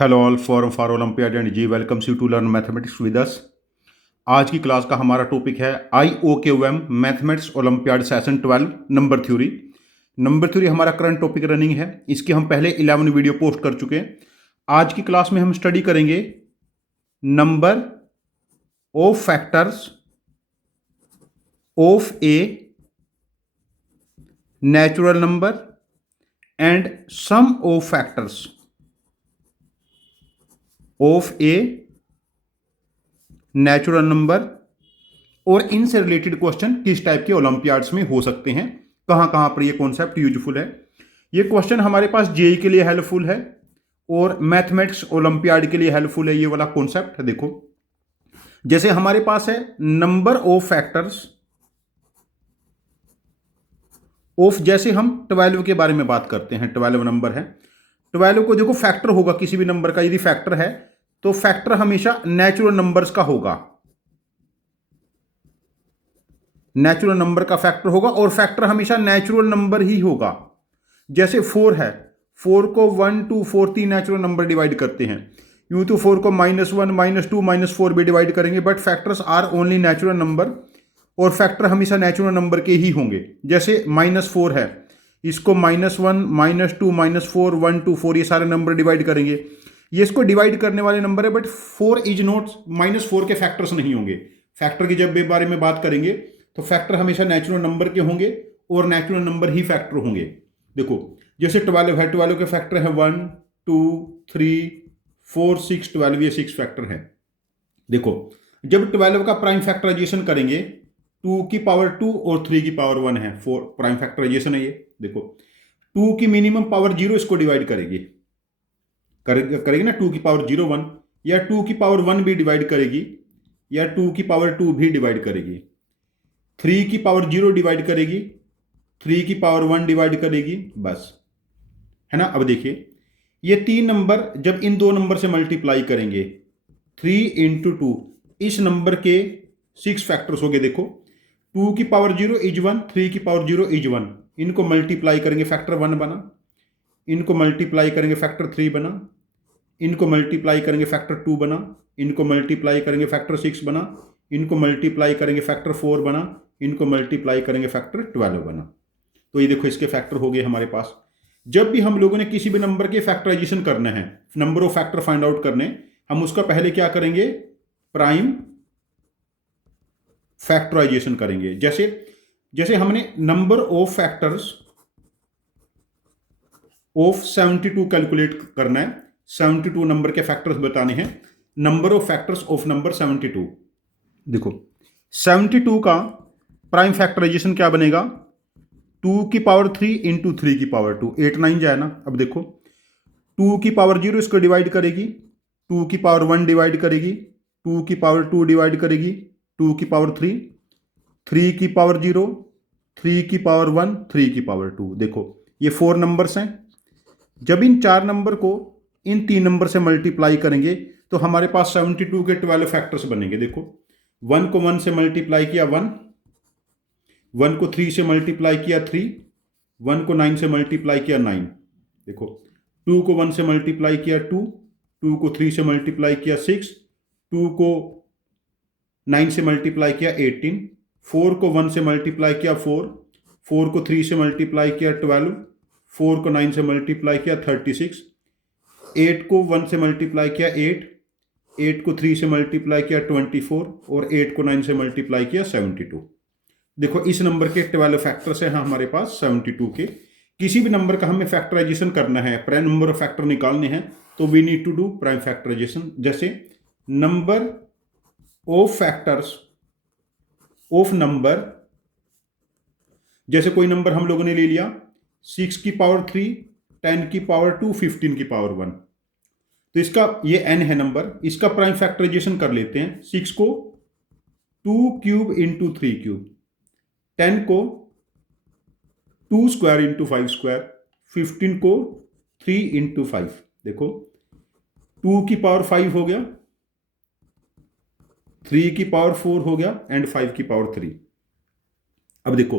Hello all forum for olympiad and JEE welcomes you to learn mathematics with us. आज की class का हमारा topic है IOKOM mathematics olympiad session 12 number theory हमारा current topic running है। इसके हम पहले 11 वीडियो पोस्ट कर चुके हैं। आज की क्लास में हम स्टडी करेंगे number of factors of a natural number and sum of factors of a natural number और इनसे रिलेटेड क्वेश्चन किस टाइप के ओलंपियाड्स में हो सकते हैं, कहां कहां पर ये कॉन्सेप्ट यूजफुल है। ये क्वेश्चन हमारे पास जेई के लिए हेल्पफुल है और मैथमेटिक्स ओलंपियाड के लिए हेल्पफुल है। ये वाला कॉन्सेप्ट देखो, जैसे हमारे पास है नंबर ऑफ फैक्टर्स ऑफ, जैसे हम 12 के बारे में बात करते हैं। 12 नंबर है, 12 को देखो फैक्टर होगा किसी भी नंबर का। यदि फैक्टर है तो फैक्टर हमेशा नेचुरल नंबर्स का होगा, नेचुरल नंबर का फैक्टर होगा और फैक्टर हमेशा नेचुरल नंबर ही होगा। जैसे 4 है, 4 को 1 2 4 3 नेचुरल नंबर डिवाइड करते हैं। यूं तो 4 को -1 -2 -4 भी डिवाइड करेंगे, but factors are only natural number और फैक्टर हमेशा नेचुरल नंबर के ही होंगे। जैसे -4 है, इसको -1 -2 -4 1 2 4 ये सारे नंबर डिवाइड करेंगे। ये इसको डिवाइड करने वाले नंबर है, बट 4 इज नॉट, -4 के फैक्टर्स नहीं होंगे। फैक्टर की जब बारे में बात करेंगे तो फैक्टर हमेशा नेचुरल नंबर के होंगे और नेचुरल नंबर ही फैक्टर होंगे। देखो जैसे 12 है, 12 के फैक्टर है 1 2 3 4 6, 12 ये 6 फैक्टर है। देखो जब 12 का प्राइम फैक्टराइजेशन करेंगे, 2 की पावर 2 और 3 की पावर 1 है, 4 प्राइम फैक्टराइजेशन है ये। देखो 2 की मिनिमम पावर 0 इसको डिवाइड करेगी, करेगी ना 2 की पावर 0 1, या 2 की पावर 1 भी डिवाइड करेगी, या 2 की पावर 2 भी डिवाइड करेगी। 3 की पावर 0 डिवाइड करेगी, 3 की पावर 1 डिवाइड करेगी, बस, है ना। अब देखिए ये 3 नंबर जब इन दो नंबर से मल्टीप्लाई करेंगे, 3 इंटू 2, इस नंबर के 6 फैक्टर्स हो गए। देखो 2 की पावर 0 इज 1, 3 की पावर 0 इज 1, इनको मल्टीप्लाई करेंगे फैक्टर 1 बना, इनको मल्टीप्लाई करेंगे फैक्टर 3 बना, इनको मल्टीप्लाई करेंगे फैक्टर 2 बना, इनको मल्टीप्लाई करेंगे फैक्टर 6 बना, इनको मल्टीप्लाई करेंगे फैक्टर 4 बना, इनको मल्टीप्लाई करेंगे फैक्टर 12 बना। तो ये देखो इसके फैक्टर हो गए हमारे पास। जब भी हम लोगों ने किसी भी नंबर के फैक्टराइजेशन करना है, number of factor find out करने, हम उसका पहले क्या करेंगे, प्राइम फैक्टराइजेशन करेंगे। जैसे जैसे हमने number of factors of 72 calculate करना है, 72 नंबर के फैक्टर्स बताने हैं, number of factors of number 72। देखो 72 का प्राइम फैक्टराइजेशन क्या बनेगा, 2 की पावर 3 इंटू 3 की पावर 2, 8 9 जाए ना। अब देखो 2 की पावर 0 इसको डिवाइड करेगी, 2 की पावर 1 डिवाइड करेगी, 2 की पावर 2 डिवाइड करेगी, 2 की पावर 3, 3 की पावर 0, 3 की पावर 1, 3 की पावर 2। देखो ये 4 नंबर्स हैं। जब इन 4 नंबर को इन 3 नंबर से मल्टीप्लाई करेंगे तो हमारे पास 72 के 12 फैक्टर्स बनेंगे। देखो 1 को 1 से मल्टीप्लाई किया 1, 1 को 3 से मल्टीप्लाई किया 3, 1 को 9 से मल्टीप्लाई किया 9। देखो 2 को 1 से मल्टीप्लाई किया 2, 2 को 3 से मल्टीप्लाई किया 6, 2 को 9 से मल्टीप्लाई किया 18, 4 को 1 से मल्टीप्लाई किया 4, 4 को 3 से मल्टीप्लाई किया 12, 4 को 9 से मल्टीप्लाई किया 36, 8 को 1 से मल्टीप्लाई किया 8, 8 को 3 से मल्टीप्लाई किया 24 और 8 को 9 से मल्टीप्लाई किया 72। देखो इस नंबर के 12 फैक्टर्स हैं हमारे पास 72 के। किसी भी नंबर का हमें फैक्टराइजेशन करना है, प्राइम नंबर ऑफ फैक्टर निकालने हैं, तो we need to do prime factorisation. जैसे number of factors of number, जैसे कोई नंबर हम लोगों ने ले लिया 6 की पावर 3, 10 की पावर 2, 15 की पावर 1, तो इसका ये n है नंबर, इसका प्राइम फैक्टराइजेशन कर लेते हैं। 6 को 2 क्यूब इंटू 3 क्यूब, 10 को 2 स्क्वायर इंटू 5 स्क्वायर, 15 को 3 इंटू 5। देखो 2 की पावर 5 हो गया, 3 की पावर 4 हो गया एंड 5 की पावर 3। अब देखो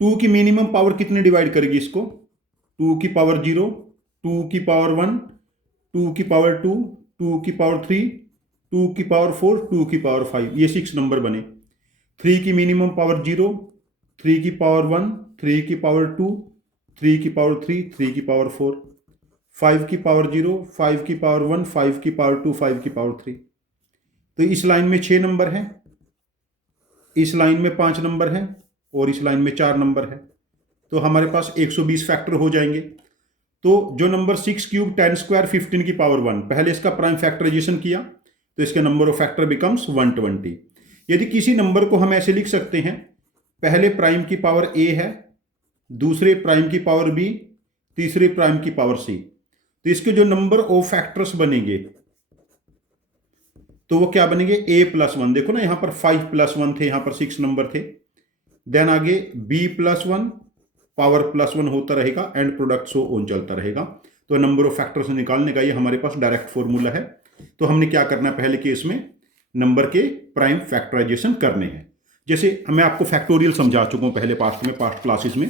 2 की मिनिमम पावर कितने डिवाइड करेगी इसको, 2 की पावर 0, 2 की पावर 1, 2 की पावर 2, 2 की पावर 3, 2 की पावर 4, 2 की पावर 5, ये 6 नंबर बने। 3 की मिनिमम पावर 0, 3 की पावर 1, 3 की पावर 2, 3 की पावर 3, 3 की पावर 4, 5 की पावर 0, 5 की पावर 1, 5 की पावर 2, 5 की पावर 3। तो इस लाइन में 6 नंबर हैं, इस लाइन में 5 नंबर हैं और इस लाइन में 4 नंबर है। तो हमारे पास 120 फैक्टर हो जाएंगे। तो जो नंबर 6 क्यूब 10 स्क्वायर 15 की पावर 1, पहले इसका प्राइम फैक्टराइजेशन किया तो इसके नंबर ऑफ फैक्टर बिकम्स 120। यदि किसी नंबर को हम ऐसे लिख सकते हैं, पहले प्राइम की पावर a है, दूसरे प्राइम की पावर b, तीसरे प्राइम की पावर c, तो इसके जो नंबर ऑफ फैक्टर्स बनेंगे तो वो क्या बनेंगे, a+1। देखो ना, यहां पर 5+1 थे, यहां पर 6 नंबर थे। देन आगे b+1 पावर +1 होता रहेगा एंड प्रोडक्ट सो ऑन चलता रहेगा। तो नंबर ऑफ फैक्टर्स निकालने का ये हमारे पास डायरेक्ट फॉर्मूला है। तो हमने क्या करना है, पहले केस में नंबर के प्राइम फैक्टराइजेशन करने हैं। जैसे मैं आपको फैक्टोरियल समझा चुका हूं पहले पास्ट क्लासेस में।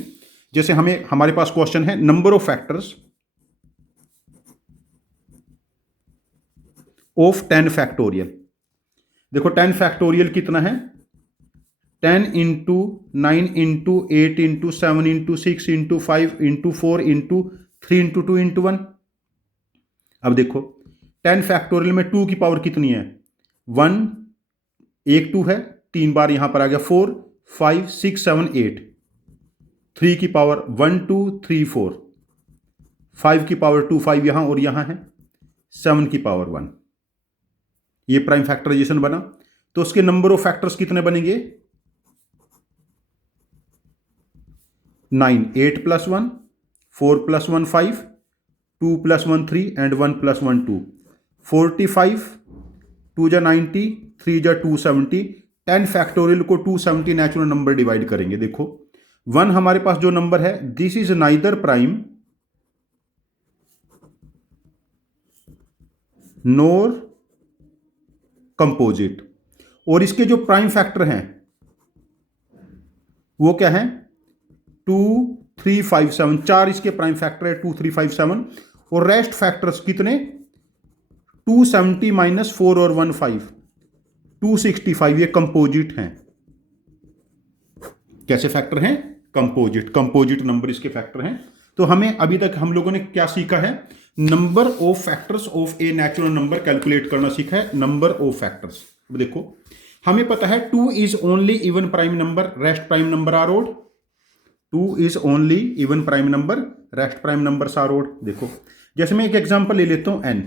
जैसे हमारे पास क्वेश्चन है number of factors of 10 factorial. देखो 10 फैक्टोरियल कितना है, 10 into 9 into 8 into 7 into 6 into 5 into 4 into 3 into 2 into 1। अब देखो 10 फैक्टोरियल में 2 की पावर कितनी है, 1, एक 2 है, 3 बार यहां पर आ गया, 4 5 6 7 8। 3 की पावर 1 2 3 4, 5 की पावर 2 5 यहां और यहां है, 7 की पावर 1। ये प्राइम फैक्टराइजेशन बना। तो उसके नंबर ऑफ फैक्टर्स कितने बनेंगे, 9, 8+1, 4+1 5, 2+1 3 एंड 1+1 2, 45, 2 जा 90, 3 जा 270। 10 फैक्टोरियल को 270 नेचुरल नंबर डिवाइड करेंगे। देखो 1 हमारे पास जो नंबर है, this is neither prime NOR composite. और इसके जो प्राइम फैक्टर हैं वो क्या है, 2 3 5 7, 4 इसके प्राइम फैक्टर है, 2 3 5 7। और रेस्ट फैक्टर्स कितने, 270 माइनस 4 और 1 5, 265। ये कंपोजिट हैं। कैसे फैक्टर हैं, कंपोजिट नंबर इसके फैक्टर हैं। तो हमें अभी तक हम लोगों ने क्या सीखा है, number of factors of a natural number calculate करना सीखा है, नंबर ऑफ फैक्टर्स। अब देखो हमें पता है 2 is only even prime number, rest prime number are odd. 2 is only even prime number, rest prime number are odd. देखो जैसे मैं एक एग्जांपल ले लेता हूं n,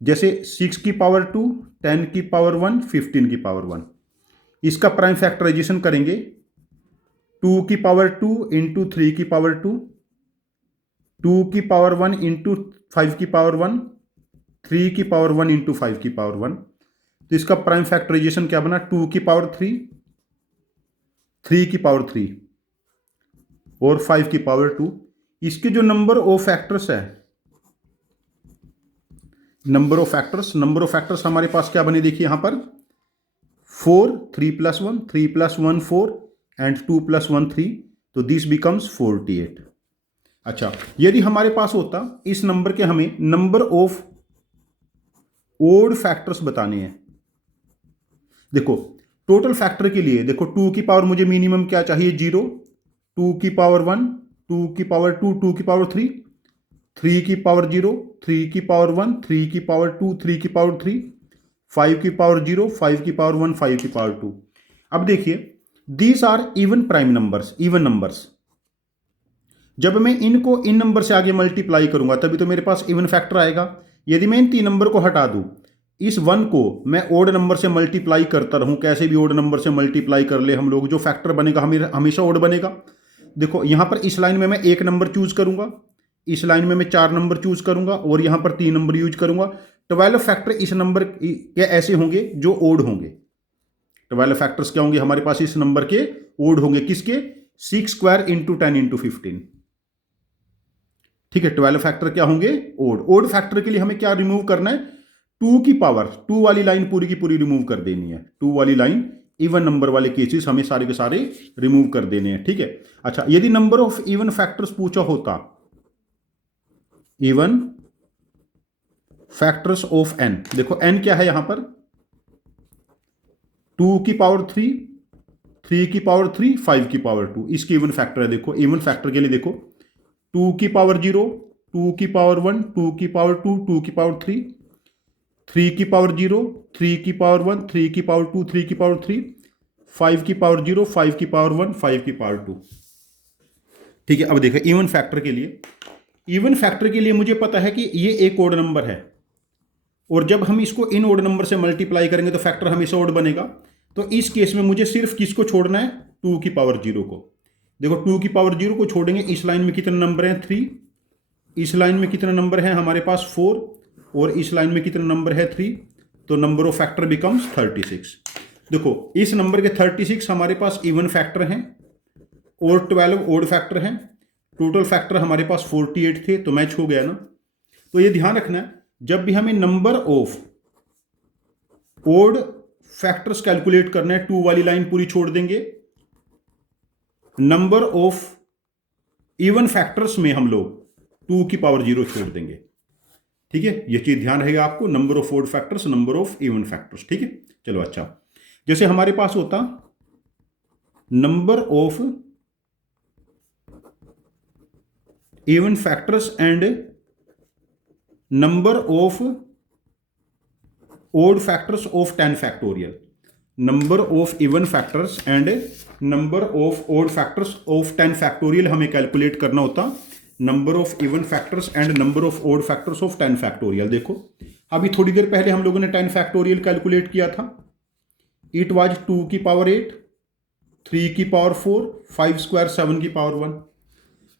जैसे 6 की पावर 2, 10 की पावर 1, 15 की पावर 1। इसका प्राइम फैक्टराइजेशन करेंगे, 2 की पावर 2 इंटू 3 की पावर 2, 2 की पावर 1 इंटू 5 की पावर 1, 3 की पावर 1 इंटू 5 की पावर 1। तो इसका प्राइम फैक्टराइजेशन क्या बना, 2 की पावर 3, 3 की पावर 3 और 5 की पावर 2। इसके जो नंबर ऑफ फैक्टर्स है, नंबर ऑफ फैक्टर्स हमारे पास क्या बने, देखिए यहां पर 4, 3+1, 3+1 4 एंड 2+1 3। तो दिस बिकम्स 48। अच्छा, यदि हमारे पास होता इस नंबर के हमें नंबर ऑफ ओड फैक्टर्स बताने हैं। देखो टोटल फैक्टर के लिए देखो 2 की पावर मुझे मिनिमम क्या चाहिए, 0, 2 की पावर 1, 2 की पावर 2, 2 की पावर 3, 3 की पावर 0, 3 की पावर 1, 3 की पावर 2, 3 की पावर 3, 5 की पावर 0, 5 की पावर 1, 5 की पावर 2। अब देखिए these are even prime numbers, even numbers. जब मैं इनको इन नंबर से आगे मल्टीप्लाई करूंगा तभी तो मेरे पास इवन फैक्टर आएगा। यदि मैं इन 3 नंबर को हटा दूं, इस 1 को मैं ओड नंबर से मल्टीप्लाई करता रहूं, कैसे भी ओड नंबर से मल्टीप्लाई कर ले हम लोग, जो फैक्टर बनेगा हमेशा ओड बनेगा। देखो यहां पर इस लाइन में मैं 1 नंबर चूज करूंगा, इस लाइन में मैं 4 नंबर चूज करूंगा और यहां पर 3 नंबर यूज करूंगा। 12 फैक्टर इस नंबर के ऐसे होंगे जो ओड होंगे। 12 फैक्टर्स क्या होंगे हमारे पास, इस नंबर के ओड होंगे। किसके, 6 स्क्वायर इंटू 10 इंटू 15। ठीक है, 12 फैक्टर क्या होंगे, ओड फैक्टर के लिए हमें क्या रिमूव करना है, 2 की पावर 2 वाली लाइन पूरी की पूरी रिमूव कर देनी है। 2 वाली लाइन इवन नंबर वाले केसेस हमें सारे के सारे रिमूव कर देने हैं। ठीक है। अच्छा, यदि नंबर ऑफ इवन फैक्टर्स पूछा होता, इवन फैक्टर्स ऑफ एन। देखो एन क्या है यहां पर, 2 की पावर 3, 3 की पावर 3, 5 की पावर 2, इसके इवन फैक्टर है। देखो इवन फैक्टर के लिए देखो 2 की पावर 0, 2 की पावर 1, 2 की पावर 2, 2 की पावर 3, 3 की पावर 0, 3 की पावर 1, 3 की पावर 2, 3 की पावर 3, 5 की पावर 0, 5 की पावर 1, 5 की पावर 2। ठीक है, अब देखो इवन फैक्टर के लिए, इवन फैक्टर के लिए मुझे पता है कि ये एक ओड नंबर है, और जब हम इसको इन ओड नंबर से मल्टीप्लाई करेंगे तो फैक्टर हमेशा ओड बनेगा। तो इस केस में मुझे सिर्फ किसको छोड़ना है, 2 की पावर 0 को। देखो 2 की पावर 0 को छोड़ेंगे, इस लाइन में कितने नंबर हैं, 3, इस लाइन में कितने नंबर हैं हमारे पास 4, और इस लाइन में कितने नंबर है 3, तो नंबर ऑफ फैक्टर बिकम्स 36। देखो इस नंबर के 36 हमारे पास इवन फैक्टर हैं और 12 ओड फैक्टर हैं, टोटल फैक्टर हमारे पास 48 थे, तो मैच हो गया ना। तो ये ध्यान रखना है, जब भी हमें number of odd factors calculate करना है, 2 वाली लाइन पूरी छोड़ देंगे, नंबर ऑफ इवन फैक्टर्स में हम लोग 2 की पावर 0 छोड़ देंगे। ठीक है, ये चीज ध्यान रहेगा आपको, number of odd factors, number of even factors. ठीक है, चलो अच्छा, जैसे हमारे पास होता number of even factors and number of odd factors of 10 factorial, number of even factors and number of odd factors of 10 factorial हमें कैलकुलेट करना होता number of even factors and number of odd factors of 10 factorial. देखो अभी थोड़ी देर पहले हम लोगों ने 10 फैक्टोरियल कैलकुलेट किया था, इट वाज 2 की पावर 8, 3 की पावर 4, 5 स्क्वायर 7 की पावर 1।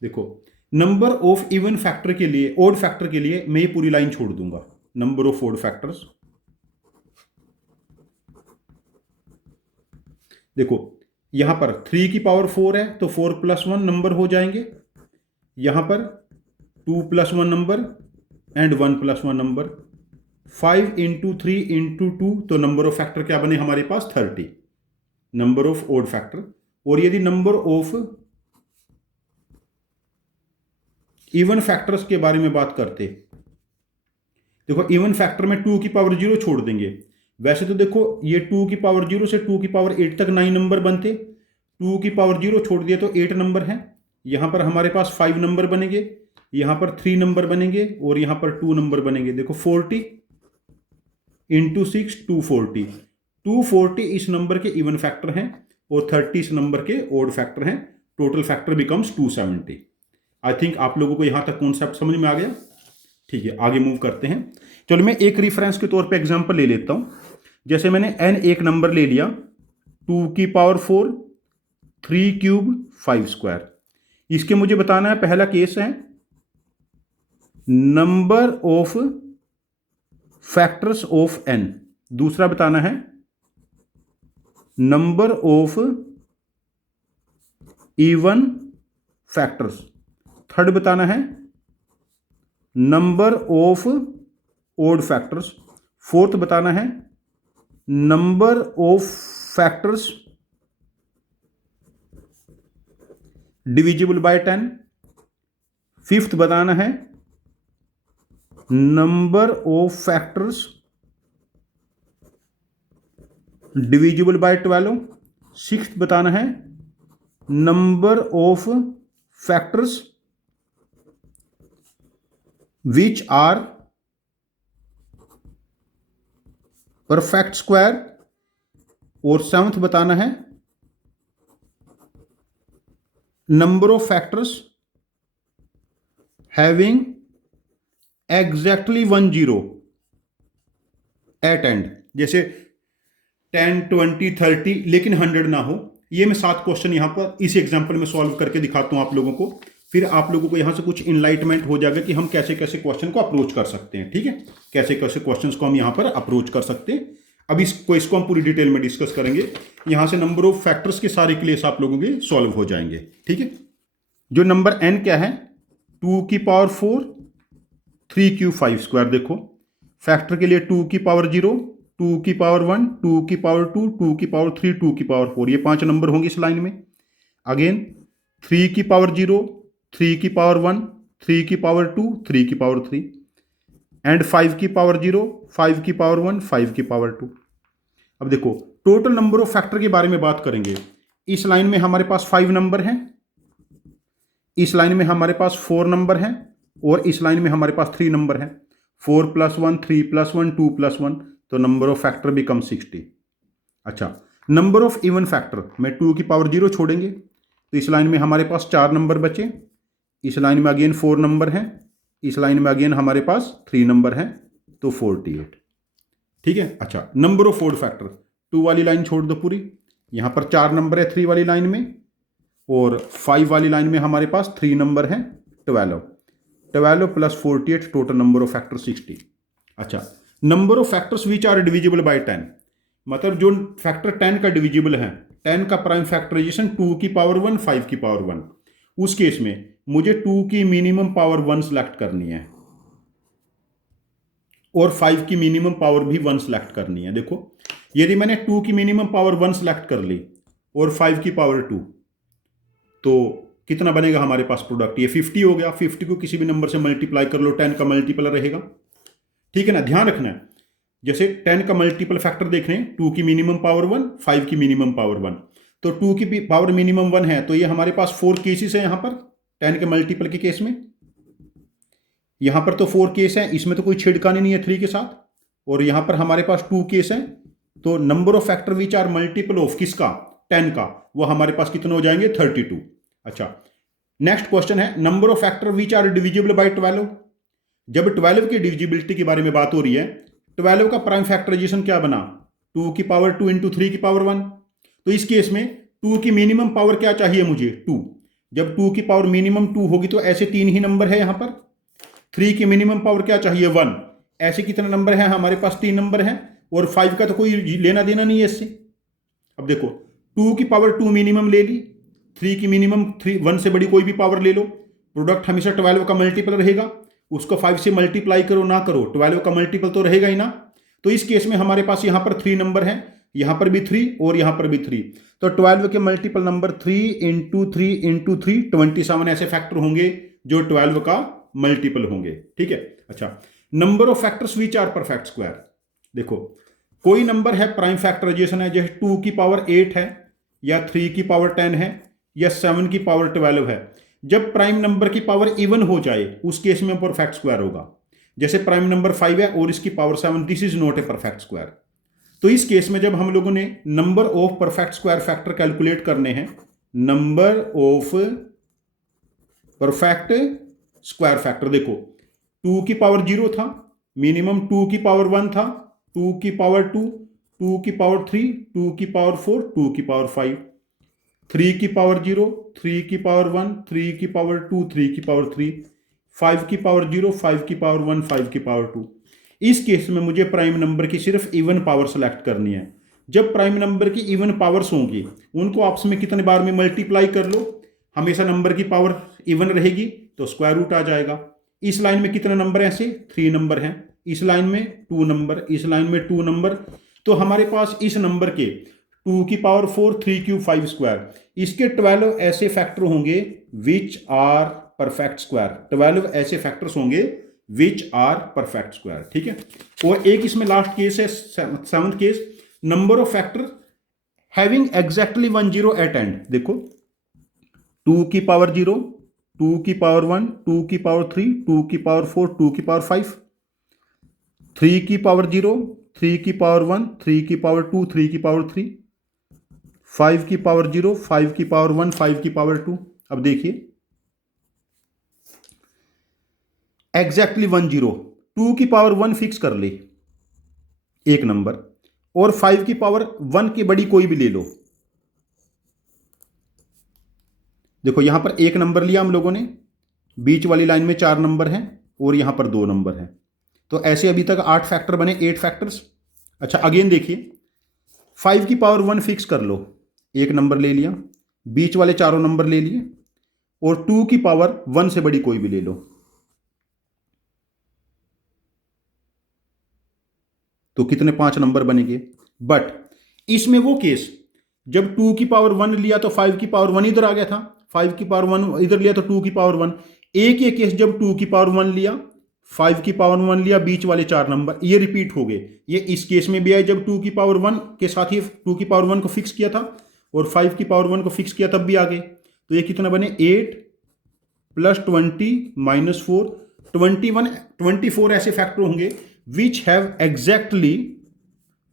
देखो नंबर ऑफ इवन फैक्टर के लिए, ओड फैक्टर के लिए मैं ये पूरी लाइन छोड़ दूंगा, नंबर ऑफ ओड फैक्टर्स। देखो यहां पर 3 की पावर 4 है तो 4 + 1 नंबर हो जाएंगे, यहां पर 2 + 1 नंबर एंड 1 + 1 नंबर, 5 × 3 × 2, तो नंबर ऑफ फैक्टर क्या बने हमारे पास 30, नंबर ऑफ ओड फैक्टर। और यदि नंबर ऑफ इवन फैक्टर्स के बारे में बात करते, देखो इवन फैक्टर में 2 की पावर 0 छोड़ देंगे। वैसे तो देखो ये 2 की पावर 0 से 2 की पावर 8 तक 9 नंबर बनते, 2 की पावर 0 छोड़ दिया तो 8 नंबर हैं, यहां पर हमारे पास 5 नंबर बनेंगे, यहां पर 3 नंबर बनेंगे और यहां पर 2 नंबर बनेंगे। देखो 40 × 6 240, 240 इस नंबर के इवन फैक्टर हैं और 30 इस नंबर के ओड फैक्टर हैं, total factor becomes 270। I think आप लोगों को यहां तक कॉन्सेप्ट समझ में आ गया। ठीक है, आगे मूव करते हैं। चलो मैं एक रेफरेंस के तौर पे एग्जांपल ले लेता हूं, जैसे मैंने n एक नंबर ले लिया, 2 की पावर 4, 3 क्यूब 5 स्क्वायर। इसके मुझे बताना है, पहला केस है number of factors of n, दूसरा बताना है number of even factors, third बताना है number of odd factors, fourth बताना है number of factors divisible by 10, fifth बताना है number of factors divisible by 12, sixth बताना है number of factors which are perfect square, और सेवंथ बताना है number of factors having exactly 1 0 at end, जैसे 10 20 30 लेकिन 100 ना हो। ये मैं 7 क्वेश्चन यहां पर इस एग्जांपल में सॉल्व करके दिखाता हूं आप लोगों को, फिर आप लोगों को यहां से कुछ इनलाइटमेंट हो जाएगा कि हम कैसे कैसे क्वेश्चन को अप्रोच कर सकते हैं। ठीक है, कैसे कैसे क्वेश्चंस को हम यहां पर अप्रोच कर सकते हैं। अब इसको हम पूरी डिटेल में डिस्कस करेंगे। यहां से नंबर ऑफ फैक्टर्स के सारे केस आप लोगों के सॉल्व हो जाएंगे। ठीक है, जो नंबर n क्या है, 2 की पावर 4, 3 क्यूब 5 स्क्वायर। देखो फैक्टर के लिए 2 की पावर 0, 2 की पावर 1, 2 की पावर 2, 2 की पावर 3, 2 की पावर 4, ये 5 नंबर होंगे इस लाइन में। अगेन 3 की पावर 0, 3 की पावर 1, 3 की पावर 2, 3 की पावर 3, एंड 5 की पावर 0, 5 की पावर 1, 5 की पावर 2। अब देखो टोटल नंबर ऑफ फैक्टर के बारे में बात करेंगे। इस लाइन में हमारे पास 5 नंबर हैं, इस लाइन में हमारे पास 4 नंबर हैं, और इस लाइन में हमारे पास 3 नंबर हैं। 4 + 1, 3 + 1, 2 + 1, तो नंबर ऑफ फैक्टर बिकम 60। अच्छा, नंबर ऑफ इवन फैक्टर में 2 की पावर 0 छोड़ेंगे, तो इस लाइन में हमारे पास 4 नंबर बचे, इस लाइन में अगेन 4 नंबर हैं, इस लाइन में अगेन हमारे पास 3 नंबर हैं, तो 48। ठीक है। अच्छा, नंबर ऑफ ओड फैक्टर, 2 वाली लाइन छोड़ दो पूरी, यहां पर 4 नंबर है 3 वाली लाइन में, और 5 वाली लाइन में हमारे पास 3 नंबर हैं, 12। 12 + 48, टोटल नंबर ऑफ फैक्टर 60। अच्छा, number of factors which are divisible by 10, मतलब जो फैक्टर 10 का डिविजिबल है, 10 का प्राइम फैक्टराइजेशन 2 की पावर 1, 5 की पावर 1, उस केस में मुझे 2 की मिनिमम पावर 1 सेलेक्ट करनी है और 5 की मिनिमम पावर भी 1 सेलेक्ट करनी है। देखो यदि मैंने 2 की मिनिमम पावर 1 सेलेक्ट कर ली और 5 की पावर 2, तो कितना बनेगा हमारे पास प्रोडक्ट? ये 50 हो गया। 50 को किसी भी नंबर से मल्टीप्लाई कर लो, 10 का मल्टीपल रहेगा। ठीक है ना, ध्यान रखना है। जैसे 10 का मल्टीपल फैक्टर देख रहे हैं, 2 की मिनिमम पावर 1, 5 की मिनिमम पावर 1, तो 2 की पावर मिनिमम 1 है, तो ये हमारे पास 4 केसेस है। यहां पर 10 के मल्टीपल के केस में यहां पर तो 4 केस है, इसमें तो कोई छिड़कानी नहीं है 3 के साथ, और यहां पर हमारे पास 2 केस है। तो number of factor which are multiple of किसका? 10 का, वो हमारे पास कितने हो जाएंगे? 32। अच्छा, नेक्स्ट क्वेश्चन है number of factor which are divisible by 12। जब 12 की डिविजिबिलिटी के बारे में बात हो रही है, 12 का प्राइम फैक्टराइजेशन क्या बना? 2 की पावर 2 इंटू 3 की पावर 1। तो इस केस में 2 की मिनिमम पावर क्या चाहिए मुझे? 2। जब 2 की पावर मिनिमम 2 होगी तो ऐसे 3 ही नंबर है यहां पर। 3 की मिनिमम पावर क्या चाहिए? 1। ऐसे कितने नंबर हैं हमारे पास? 3 नंबर हैं, और 5 का तो कोई लेना देना नहीं है इससे। अब देखो 2 की पावर 2 मिनिमम ले ली, 3 की मिनिमम 1 से बड़ी कोई भी पावर ले लो, प्रोडक्ट हमेशा 12 का मल्टीपल रहेगा। उसको 5 से मल्टीप्लाई करो ना करो, 12 का मल्टीपल तो रहेगा ही ना। तो इस केस में हमारे पास यहां पर 3 नंबर हैं, यहां पर भी 3 और यहां पर भी 3, तो 12 के मल्टीपल नंबर 3 इंटू 3 इंटू 3, 27 ऐसे फैक्टर होंगे जो 12 का मल्टीपल होंगे। ठीक है। अच्छा, number of factors which are perfect square. देखो कोई नंबर है प्राइम फैक्टराइजेशन है, जैसे 2 की पावर 8 है, या 3 की पावर 10 है, या 7 की पावर 12 है। जब प्राइम नंबर की पावर इवन हो जाए उस केस में परफेक्ट स्क्वायर होगा। जैसे प्राइम नंबर 5 है और इसकी power 7, this is not a perfect square. तो इस केस में जब हम लोगों ने number of perfect square factor calculate करने हैं, number of perfect square factor, देखो 2 की पावर 0 था, मिनिमम 2 की पावर 1 था, 2 की पावर 2, 2 की पावर 3, 2 की पावर 4, 2 की पावर 5, 3 की पावर 0, 3 की पावर 1, 3 की पावर 2, 3 की पावर 3, 5 की पावर 0, 5 की पावर 1, 5 की पावर 2। इस केस में मुझे प्राइम नंबर की सिर्फ इवन पावर सेलेक्ट करनी है। जब प्राइम नंबर की इवन पावर्स होंगी उनको आपस में कितने बार में मल्टीप्लाई कर लो, हमेशा नंबर की पावर इवन रहेगी तो स्क्वायर रूट आ जाएगा। इस लाइन में कितने नंबर हैं? ऐसे 3 नंबर हैं, इस लाइन में 2 नंबर, इस लाइन में 2 नंबर, तो हमारे पास इस नंबर के 2 की पावर 4, 3 क्यूब 5 स्क्वायर, इसके 12 ऐसे फैक्टर होंगे विच आर परफेक्ट स्क्वायर। 12 ऐसे फैक्टर्स होंगे विच आर परफेक्ट स्क्वायर। ठीक है। और एक इसमें लास्ट केस है, 7th case, number of factor having exactly 1 0 at end. देखो 2 की पावर 0, 2 की पावर 1, 2 की पावर 3, 2 की पावर 4, 2 की पावर 5, 3 की पावर 0, 3 की पावर 1, 3 की पावर 2, 3 की पावर 3, 5 की पावर 0, 5 की पावर 1, 5 की पावर 2। अब देखिए एग्जैक्टली 1 0, 2 की पावर 1 फिक्स कर ले एक नंबर, और 5 की पावर 1 की बड़ी कोई भी ले लो। देखो यहां पर एक नंबर लिया हम लोगों ने, बीच वाली लाइन में 4 नंबर हैं और यहां पर 2 नंबर हैं, तो ऐसे अभी तक 8 फैक्टर बने, 8 फैक्टर्स। अच्छा अगेन देखिए 5 की पावर 1 फिक्स कर लो, एक नंबर ले लिया, बीच वाले चारों नंबर ले लिए, और 2 की पावर 1 से बड़ी कोई भी ले लो, तो कितने 5 नंबर बनेंगे। बट इसमें वो केस जब 2 की पावर 1 लिया तो 5 की पावर 1 इधर आ गया था, 5 की पावर 1 इधर लिया तो 2 की पावर 1। एक ये केस जब 2 की पावर 1 लिया, 5 की पावर 1 लिया, बीच वाले 4 नंबर ये रिपीट हो गए। ये इस केस में भी आए जब 2 की पावर 1 के साथ ही 2 की पावर 1 को फिक्स किया था और 5 की पावर 1 को फिक्स किया तब भी आ गए। तो ये कितना बने 8 + 20 - 4 21 24 ऐसे फैक्टर होंगे which have exactly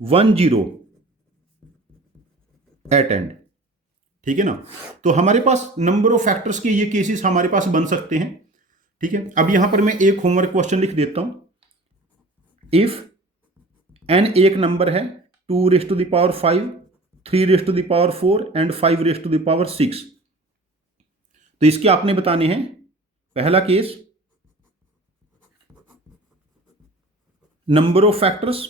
1 0 at end. ठीक है ना। तो हमारे पास नंबर ऑफ फैक्टर्स के ये केसेस हमारे पास बन सकते हैं। ठीक है, अब यहां पर मैं एक होमवर्क क्वेश्चन लिख देता हूं। इफ n एक नंबर है 2⁵5 3⁴ एंड 5�6, तो इसके आपने बताने हैं। पहला case number of factors,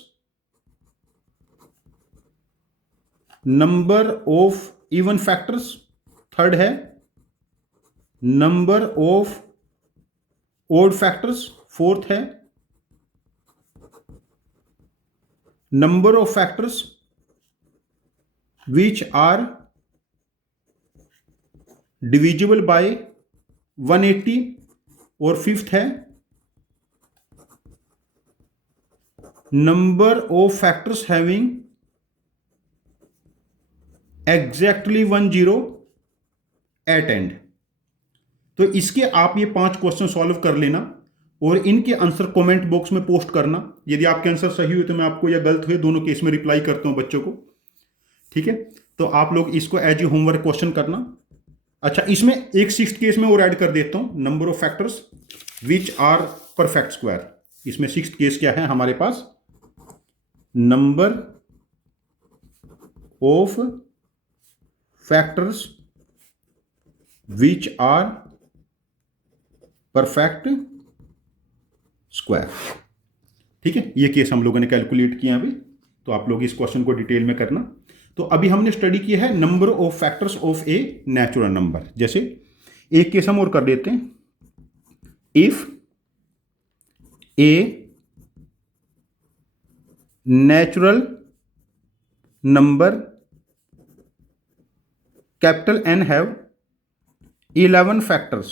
number of even factors, third है number of odd factors, fourth है number of factors which are divisible by 180 और फिफ्थ है number of factors having exactly 1 0 at end. तो इसके आप ये 5 क्वेश्चन सॉल्व कर लेना और इनके आंसर कमेंट बॉक्स में पोस्ट करना। यदि आपके आंसर सही हुए तो मैं आपको या गलत हुए दोनों केस में रिप्लाई करता हूं बच्चों को। ठीक है, तो आप लोग इसको एज ए होमवर्क क्वेश्चन करना। अच्छा, इसमें एक 6th केस में और ऐड कर देता हूं, number of factors which are perfect square. इसमें 6th केस क्या है हमारे पास, number of factors which are perfect square. ठीक है, ये केस हम लोगों ने कैलकुलेट किया अभी, तो आप लोग इस क्वेश्चन को डिटेल में करना। तो अभी हमने स्टडी किया है number of factors of a natural number. जैसे एक केस हम और कर देते हैं, if A natural number capital N have 11 factors,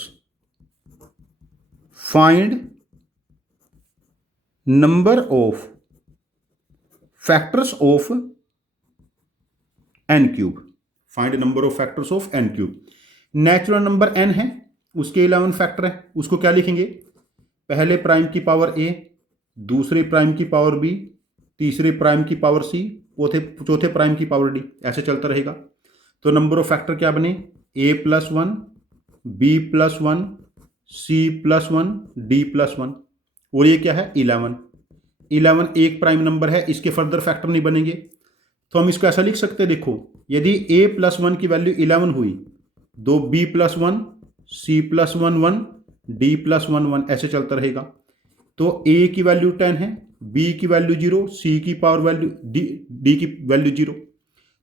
find number of factors of n cube, find number of factors of n cube। Natural number n है, उसके 11 factor है, उसको क्या लिखेंगे, पहले प्राइम की पावर a, दूसरे प्राइम की पावर b, तीसरे प्राइम की पावर c, चौथे प्राइम की पावर d, ऐसे चलता रहेगा। तो नंबर ऑफ फैक्टर क्या बने, a+1 b+1 c+1 d+1 और ये क्या है 11। 11 एक प्राइम नंबर है, इसके फर्दर फैक्टर नहीं बनेंगे। तो हम इसको ऐसा लिख सकते हैं, देखो यदि a+1 की वैल्यू 11 हुई, दो b+1 c+1 1 d+1 1 ऐसे चलता रहेगा। तो a की वैल्यू 10 है, b की वैल्यू 0, c की पावर वैल्यू d की वैल्यू 0,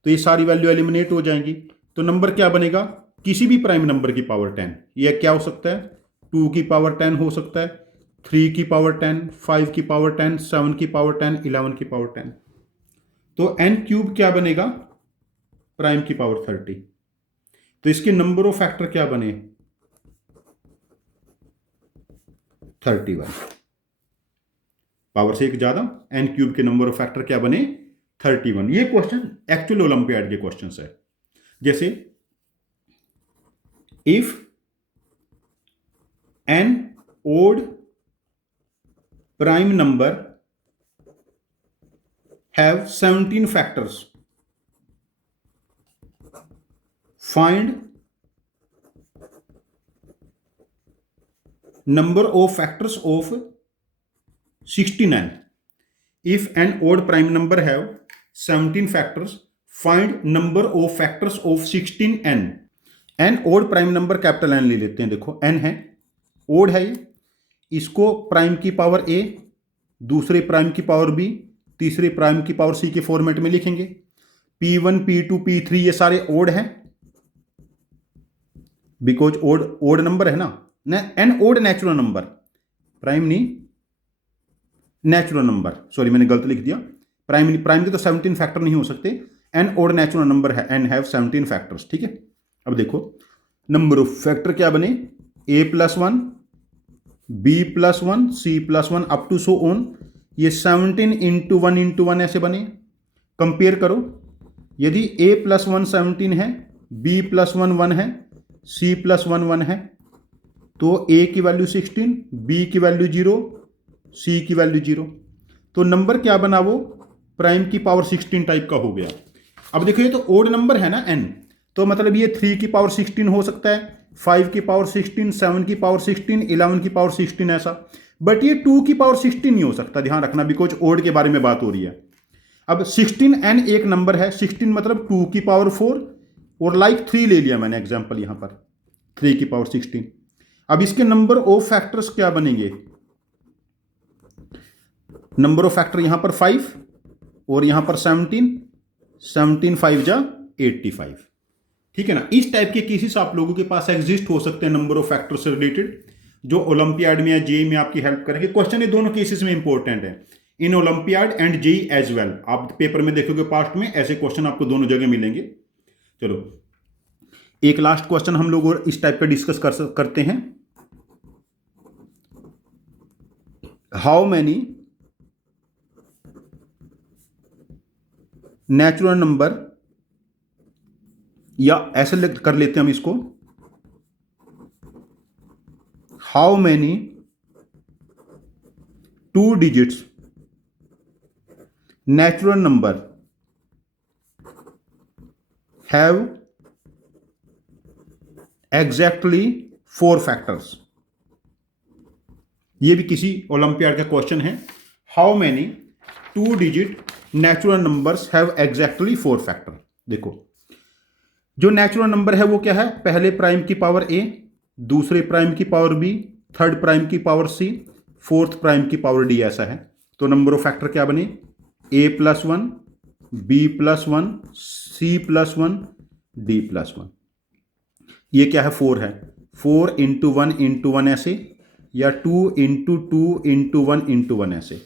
तो ये सारी वैल्यू एलिमिनेट हो जाएंगी। तो नंबर क्या बनेगा, किसी भी प्राइम नंबर की पावर 10। यह क्या हो सकता है, 2 की पावर 10 हो सकता है, 3 की पावर 10, 5 की पावर 10, 7 की पावर 10, 11 की पावर 10। तो n क्यूब क्या बनेगा, प्राइम की पावर 30। तो इसके नंबर ऑफ फैक्टर क्या बने 31, पावर से एक ज्यादा, n क्यूब के नंबर ऑफ फैक्टर क्या बने 31। ये क्वेश्चन एक्चुअल ओलंपियाड के क्वेश्चन है। जैसे if N odd prime number have 17 factors, find number of factors of 69। If N odd prime number have 17 factors, find number of factors of 16n। n odd prime number capital N ले लेते हैं, देखो n है, odd है ये, इसको prime की power a, दूसरे प्राइम की पावर b, तीसरे प्राइम की पावर c के फॉर्मेट में लिखेंगे। p1 p2 p3 ये सारे ओड हैं, बिकॉज ओड नंबर है ना, n odd natural number, prime नहीं नेचुरल नंबर, सॉरी मैंने गलत लिख दिया, प्राइम के तो 17 फैक्टर नहीं हो सकते, n ओड नेचुरल नंबर है, n हैव 17 फैक्टर्स। ठीक है, अब देखो नंबर ऑफ फैक्टर क्या बने, a+1 B+1 C+1 up to so on, ये 17 इंटू वन ऐसे बने। कंपेयर करो, यदि A+1 17 है, B+1 1 है, C+1 1 है, तो A की वैल्यू 16, B की वैल्यू 0, C की वैल्यू 0। तो नंबर क्या बना वो? प्राइम की पावर 16 टाइप का हो गया। अब देखो ये तो ओड नंबर है ना n, तो मतलब ये 3 की पावर 16 हो सकता है, 5 की पावर 16, 7 की पावर 16, 11 की पावर 16 ऐसा। बट ये 2 की पावर 16 नहीं हो सकता, ध्यान रखना, बिकॉज ओड के बारे में बात हो रही है। अब 16n एक नंबर है, 16 मतलब 2 की पावर 4, और लाइक 3 ले लिया मैंने एग्जाम्पल यहां पर, 3 की पावर 16। अब इसके नंबर ऑफ फैक्टर्स क्या बनेंगे? नंबर ऑफ फैक्टर यहां पर 5 और यहां पर 17, 17 5 जा 85। ठीक है ना? इस टाइप के केसेस आप लोगों के पास एग्जिस्ट हो सकते हैं नंबर ऑफ फैक्टर से रिलेटेड, जो ओलंपियाड में या जेई में आपकी हेल्प करेंगे। क्वेश्चन ये दोनों केसेस में इंपॉर्टेंट है, in Olympiad and JEE as well. आप पेपर में देखोगे पास्ट में ऐसे क्वेश्चन आपको दोनों जगह मिलेंगे। चलो एक लास्ट क्वेश्चन हम लोग और इस टाइप का डिस्कस करते हैं। हाउ मैनी नेचुरल नंबर, या ऐसे कर लेते हैं हम इसको, how many 2 digits natural number have exactly 4 factors. ये भी किसी ओलंपियाड का क्वेश्चन है। How many 2 digit natural numbers have exactly 4 factor. देखो जो नेचुरल नंबर है वो क्या है? पहले प्राइम की पावर a, दूसरे प्राइम की पावर b, थर्ड प्राइम की पावर c, फोर्थ प्राइम की पावर d ऐसा है। तो नंबर ऑफ फैक्टर क्या बने? a+1, b+1, c+1, d+1। ये क्या है? 4 है। 4 इंटू 1 ऐसे, या 2 इंटू 1 इंटू 1 ऐसे।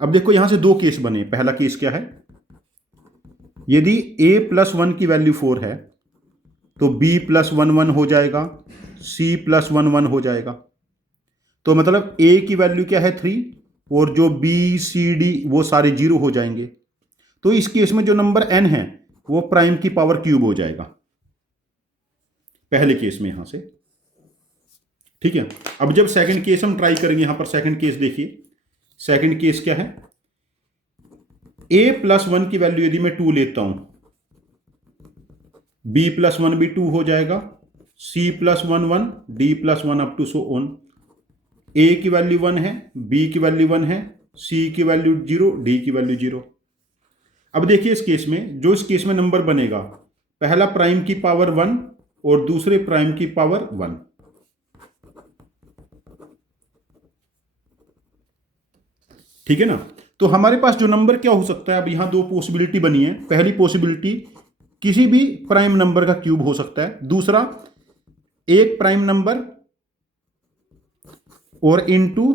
अब देखो यहां से 2 केस बने। पहला केस क्या है? यदि a+1 की वैल्यू 4 है तो b+1 1 हो जाएगा, c+1 1 हो जाएगा। तो मतलब a की वैल्यू क्या है? 3, और जो b c d वो सारे 0 हो जाएंगे। तो इस केस में जो नंबर n है वो प्राइम की पावर क्यूब हो जाएगा, पहले केस में यहां से। ठीक है। अब जब सेकंड केस हम ट्राई करेंगे, यहां पर सेकंड केस देखिए। सेकंड केस क्या है? a+1 की वैल्यू यदि मैं 2 लेता हूं, b+1 भी 2 हो जाएगा, c+1 1, d+1 up to so on. a की वैल्यू 1 है, b की वैल्यू 1 है, c की वैल्यू 0, d की वैल्यू 0। अब देखिए इस केस में, जो इस केस में नंबर बनेगा, पहला प्राइम की पावर 1 और दूसरे प्राइम की पावर 1। ठीक है ना? तो हमारे पास जो नंबर क्या हो सकता है? अब यहां 2 पॉसिबिलिटी बनी है। पहली पॉसिबिलिटी, किसी भी प्राइम नंबर का क्यूब हो सकता है। दूसरा, एक प्राइम नंबर और इनटू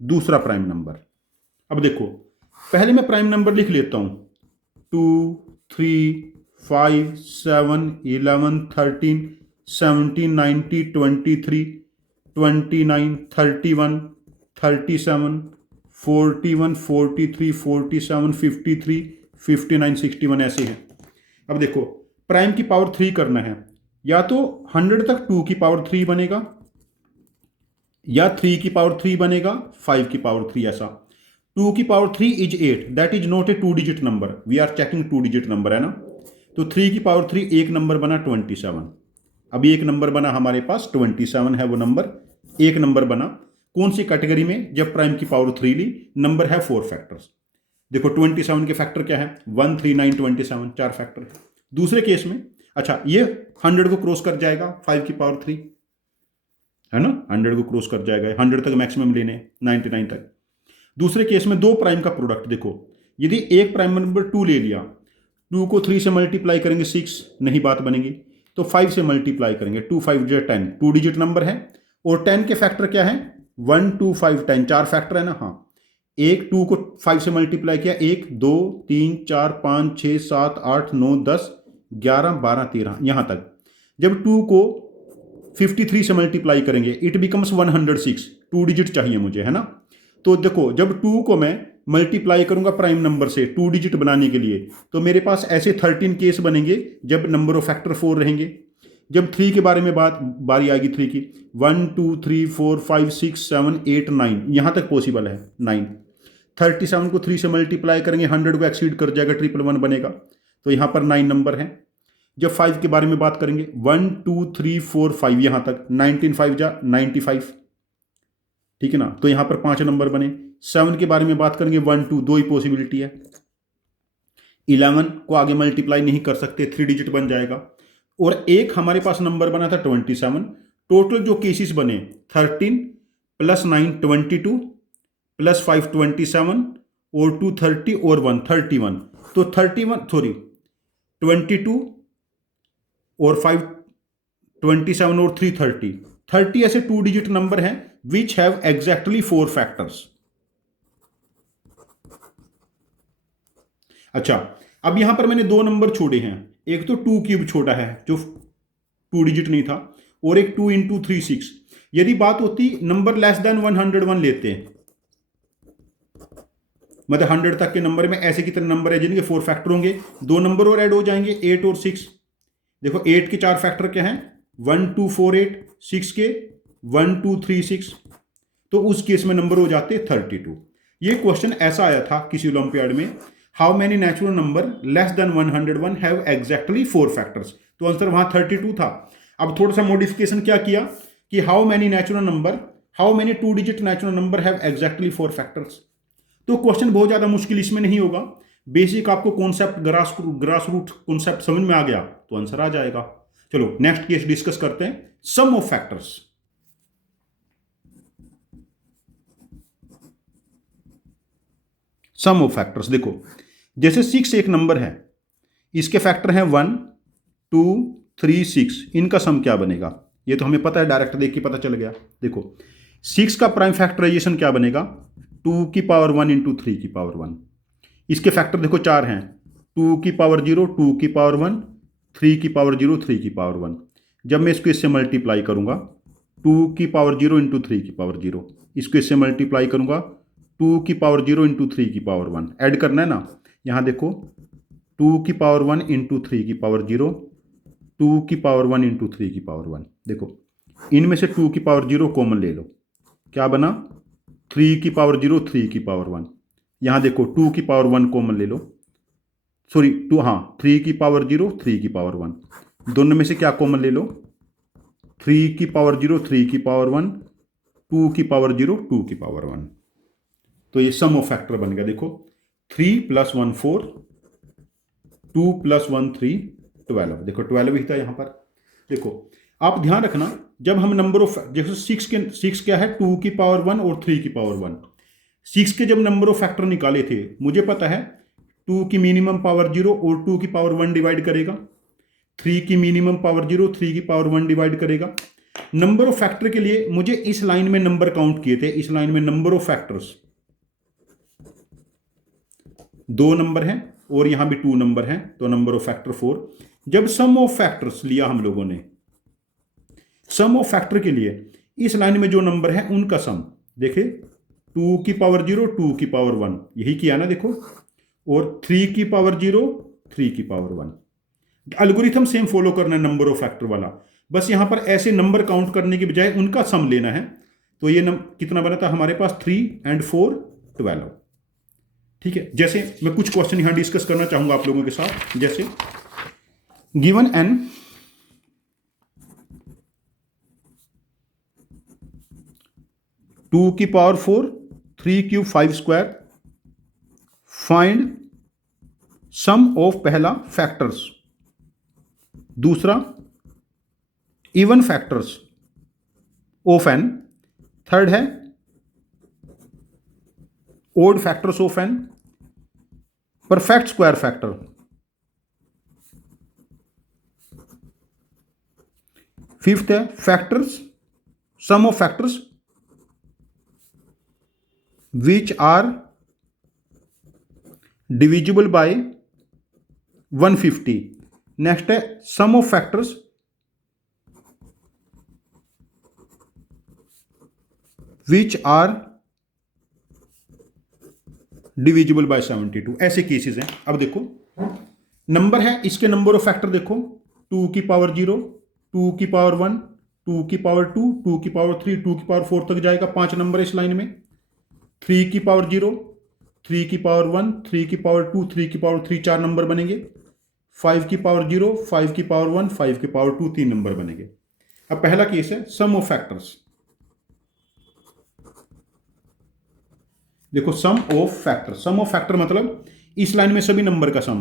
दूसरा प्राइम नंबर। अब देखो पहले मैं प्राइम नंबर लिख लेता हूं, 2 3 5 7 11 13 17 90 23 29 31 37 41 43 47 53 59 61 ऐसे है। अब देखो प्राइम की पावर 3 करना है, या तो 100 तक 2 की पावर 3 बनेगा, या 3 की पावर 3 बनेगा, 5 की पावर 3 ऐसा। 2 की power 3 is 8, that is not a 2 digit number, we are checking 2 digit number है ना। तो 3 की पावर 3 एक नंबर बना 27। अभी एक नंबर बना हमारे पास 27 है वो नंबर, एक नंबर बना। कौन सी कैटेगरी में? जब प्राइम की पावर 3 ली, नंबर है 4 फैक्टर्स। देखो 27 के फैक्टर क्या है? 1 3 9 27, 4 फैक्टर है। दूसरे केस में, अच्छा ये 100 को क्रॉस कर जाएगा, 5 की पावर 3 है ना, 100 को क्रॉस कर जाएगा। 100 तक मैक्सिमम लेने, 99 तक। दूसरे केस में 2 प्राइम का प्रोडक्ट। देखो यदि एक प्राइम नंबर 2 ले लिया, 2 को 3 से मल्टीप्लाई करेंगे 6, नहीं बात बनेगी, तो 5 से मल्टीप्लाई करेंगे, 2 5 जो 10, 2 डिजिट नंबर है। और 10 के फैक्टर क्या है? 1 2 5 10, 4 फैक्टर है ना। हाँ, एक 2 को 5 से मल्टीप्लाई किया, 1 2 3 4 5 6 7 8 9 10 11 12 13 यहां तक। जब 2 को 53 से मल्टीप्लाई करेंगे, इट बिकम्स 106, 2 डिजिट चाहिए मुझे, है ना। तो देखो जब 2 को मैं मल्टीप्लाई करूंगा प्राइम नंबर से 2 डिजिट बनाने के लिए, तो मेरे पास ऐसे 13 केस बनेंगे जब नंबर ऑफ फैक्टर 4 रहेंगे। जब 3 के बारे में बारी आएगी 3 की, 1 2 3 4 5 6 7 8 9, यहां तक पॉसिबल है 9। 37 को 3 से मल्टीप्लाई करेंगे, 100 को एक्सीड कर जाएगा, 111 बनेगा, तो यहां पर 9 नंबर है। जब 5 के बारे में बात करेंगे, 1 2 3 4 5, यहां तक 19 5 जा 95, ठीक है ना, तो यहां पर 5 नंबर बने। 7 के बारे में बात करेंगे, 1 2, 2 ही पॉसिबिलिटी है। 11 को आगे मल्टीप्लाई नहीं कर सकते, 3 डिजिट बन जाएगा। और एक हमारे पास नंबर बना था 27। टोटल जो केसेस बने 13 + 9 22 + 5 27 और 2 30 और 1 31, तो 22 और 5 27 और 3 30 ऐसे 2 डिजिट नंबर हैं विच हैव एग्जैक्टली 4 फैक्टर्स। अच्छा, अब यहां पर मैंने 2 नंबर छोड़े हैं, एक तो 2 क्यूब छोड़ा है जो 2 डिजिट नहीं था, और एक 2 × 3 6। यदि बात होती नंबर लेस देन 101 लेते हैं, मतलब 100 तक के नंबर में ऐसे कितने नंबर है जिनके 4 फैक्टर होंगे, 2 नंबर और ऐड हो जाएंगे, 8 और 6। देखो 8 के 4 फैक्टर क्या हैं, 1 2 4 8, 6 के 1 2 3 6, तो उस केस में नंबर हो जाते 32। ये क्वेश्चन ऐसा आया था किसी ओलंपियाड में, how many natural number less than 101 have exactly 4 factors, तो आंसर वहां 32 था। अब थोड़ा सा मॉडिफिकेशन क्या किया कि how many two digit natural number have exactly 4 factors. तो क्वेश्चन बहुत ज्यादा मुश्किल इसमें नहीं होगा, बेसिक आपको कॉन्सेप्ट ग्रास रूट कॉन्सेप्ट समझ में आ गया तो आंसर आ जाएगा। चलो नेक्स्ट केस डिस्कस करते हैं, sum of factors. Sum of factors देखो, जैसे 6 एक नंबर है, इसके फैक्टर हैं 1 2 3 6, इनका सम क्या बनेगा, ये तो हमें पता है, डायरेक्ट देख के पता चल गया। देखो 6 का प्राइम फैक्टराइजेशन क्या बनेगा, 2 की पावर 1 × 3 की पावर 1। इसके फैक्टर देखो 4 हैं, 2 की पावर 0, 2 की पावर 1, 3 की पावर 0, 3 की पावर 1। जब मैं इसको इससे मल्टीप्लाई करूंगा, 2 की पावर 0 × 3 की पावर 0, इसको इससे मल्टीप्लाई करूंगा, 2 की पावर 0 × 3 की पावर 1, ऐड करना है ना। यहाँ देखो 2 की पावर 1 × 3 की पावर 0, 2 की पावर 1 × 3 की पावर 1। देखो इनमें से 2 की पावर 0 कॉमन ले लो, क्या बना, 3 की पावर 0, 3 की पावर 1। यहाँ देखो 2 की पावर 1 कॉमन ले लो, सॉरी 3 की पावर 0, 3 की पावर 1, दोनों में से क्या कॉमन ले लो, 3 की पावर 0, 3 की पावर 1, 2 की पावर 0, 2 की पावर 1। तो ये सम ऑफ फैक्टर बन गया। देखो 3 + 1 4, 2 + 1 3 12, देखो 12 ही था यहां पर। देखो आप ध्यान रखना, जब हम नंबर ऑफ, जैसे 6 क्या है, 2 की पावर 1 और 3 की पावर 1। 6 के जब नंबर ऑफ फैक्टर निकाले थे, मुझे पता है 2 की मिनिमम पावर 0 और 2 की पावर 1 डिवाइड करेगा, 3 की मिनिमम पावर 0, 3 की पावर 1 डिवाइड करेगा। नंबर ऑफ फैक्टर के लिए मुझे इस लाइन में नंबर काउंट किए थे, इस लाइन में नंबर ऑफ फैक्टर्स 2 नंबर हैं और यहां भी 2 नंबर हैं, तो नंबर ऑफ फैक्टर 4। जब सम ऑफ फैक्टर्स लिया हम लोगों ने, सम ऑफ फैक्टर के लिए इस लाइन में जो नंबर है उनका सम, देखे 2 की पावर 0, 2 की पावर 1, यही किया ना देखो, और 3 की पावर 0, 3 की पावर 1। एल्गोरिथम सेम फॉलो करना है नंबर ऑफ फैक्टर वाला, बस यहां पर ऐसे नंबर काउंट करने के बजाय उनका सम लेना है। तो ये कितना बना था हमारे पास, 3 और 4 12। ठीक है, जैसे मैं कुछ क्वेश्चन यहां डिस्कस करना चाहूंगा आप लोगों के साथ। जैसे गिवन n 2 की power 4, 3 cube 5 square, find sum of पहला फैक्टर्स, दूसरा even factors of n, third है odd factors of n, perfect square factor, fifth है factors, sum of factors which are divisible by 150। Next है sum of factors which are divisible by 72, ऐसे cases हैं। अब देखो number है, इसके number of factor देखो, 2 की पावर 0, 2 की पावर 1, 2 की पावर 2, 2 की पावर 3, 2 की पावर 4 तक जाएगा। 5 नंबर इस लाइन में। 3 की पावर 0, 3 की पावर 1, 3 की पावर 2, 3 की पावर 3, 4 नंबर बनेंगे। 5 की पावर 0, 5 की पावर 1, 5 की पावर 2, 3 नंबर बनेंगे। अब पहला केस है सम ऑफ फैक्टर्स। देखो sum of factor, sum of factor मतलब इस लाइन में सभी नंबर का सम।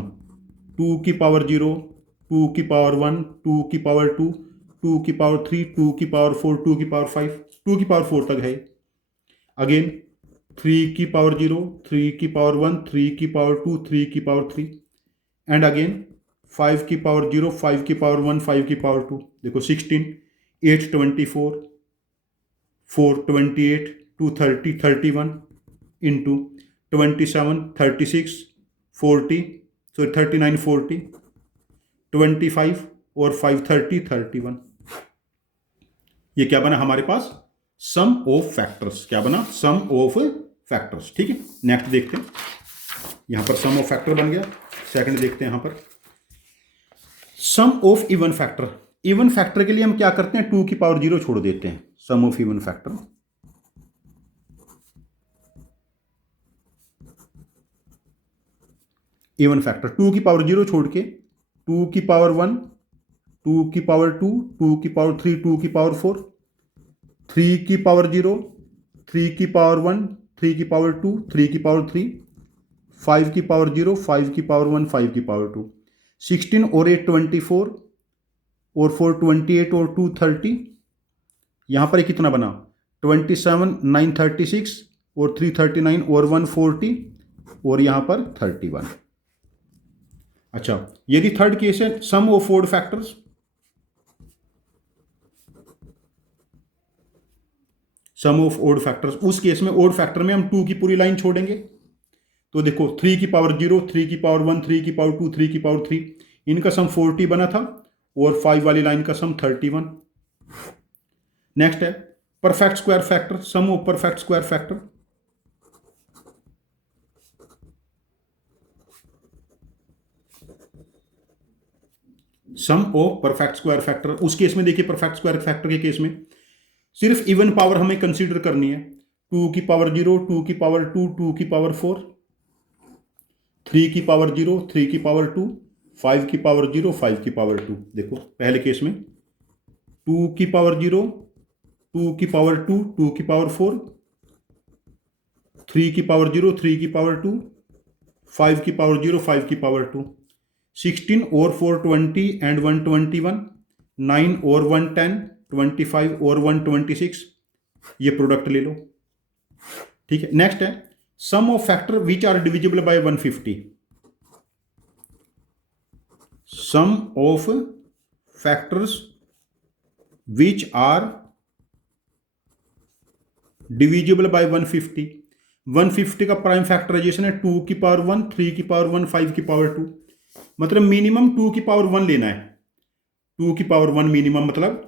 2 की पावर 0, 2 की पावर 1, 2 की पावर 2, 2 की पावर 3, 2 की पावर 4, 2 की पावर 5, 2 की पावर 4 तक है। अगेन 3 की पावर 0, 3 की पावर 1, 3 की पावर 2, 3 की पावर 3, एंड अगेन 5 की पावर 0, 5 की पावर 1, 5 की पावर 2। देखो 16, 8 24, 4 28, 2 30, 31 इंटू 27, 36, 40, सो 39, 40, 25 और 5 30, 31। ये क्या बना हमारे पास? Sum of factors. क्या बना? सम ऑफ फैक्टर्स। ठीक है, नेक्स्ट देखते हैं। यहां पर सम ऑफ फैक्टर बन गया। सेकंड देखते हैं यहां पर sum of even factor. Even factor के लिए हम क्या करते हैं? 2 की पावर 0 छोड़ देते हैं। Sum of even factor, even factor 2 की पावर 0 छोड़ के 2 की पावर 1, 2 की पावर 2, 2 की पावर 3, 2 की पावर 4, 3 की पावर 0, 3 की पावर 1, 3 की पावर 2, 3 की पावर 3, 5 की पावर 0, 5 की पावर 1, 5 की पावर 2, 16 और 8 24 और 4 28 और 2 30। यहां पर कितना बना? 27, 9 36 और 3 39 और 1 40 और यहां पर 31। अच्छा, यदि थर्ड केस है sum of odd factors. Sum of odd factors, उस केस में ओड फैक्टर में हम 2 की पूरी लाइन छोड़ेंगे। तो देखो 3 की पावर 0, 3 की पावर 1, 3 की पावर 2, 3 की पावर 3, इनका सम 40 बना था और 5 वाली लाइन का सम 31। नेक्स्ट है perfect square factor, sum of perfect square factor. Sum of perfect square factor, उस केस में देखिए परफेक्ट स्क्वायर फैक्टर के केस में सिर्फ इवन पावर हमें कंसीडर करनी है। 2 की पावर 0, 2 की पावर 2, 2 की पावर 4, 3 की पावर 0, 3 की पावर 2, 5 की पावर 0, 5 की पावर 2। देखो पहले केस में 2 की पावर 0, 2 की पावर 2, 2 की पावर 4, 3 की पावर 0, 3 की पावर 2, 5 की पावर 0, 5 की पावर 2, 16 और 4 20 एंड 1 21, 9 और 1 10, 25 और 1 26। ये प्रोडक्ट ले लो। ठीक है, नेक्स्ट है sum of factor which are divisible by 150। Sum of factors which are divisible by 150। 150 का प्राइम फैक्टराइजेशन है 2 की पावर 1, 3 की पावर 1, 5 की पावर 2। मतलब मिनिमम 2 की पावर 1 लेना है। 2 की पावर 1 मिनिमम मतलब